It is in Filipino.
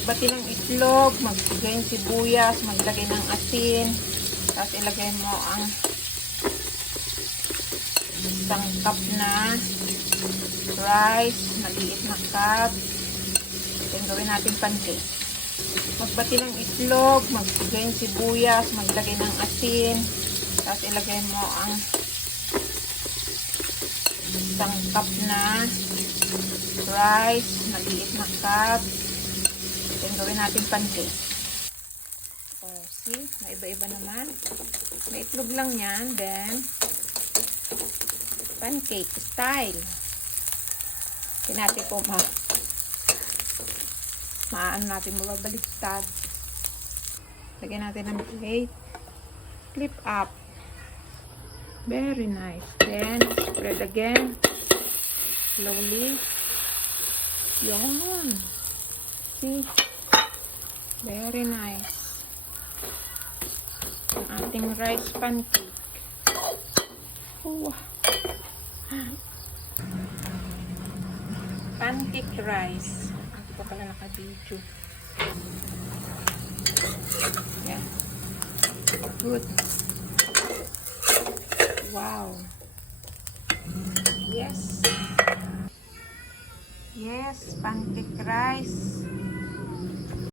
Magbati ng itlog, maglagay ng sibuyas, maglagay ng asin, tapos ilagay mo ang isang cup na rice, maliit na cup. Then gawin natin pancake. Magbati ng itlog, maglagay ng sibuyas, maglagay ng asin, tapos ilagay mo ang isang cup na rice, maliit na cup. Then gawin natin pancake. Oh, see? May iba-iba naman. May itlog lang yan. Then, pancake style. Hindi natin po maano natin mababaliktad. Lagyan natin ng plate. Flip up. Very nice. Then, spread again. Slowly. Yun. See? Very nice. Ang ating rice pancake. Oh. Pancake rice. Hindi pa pala naka-video. Yeah. Good. Wow. Yes. Yes, pancake rice.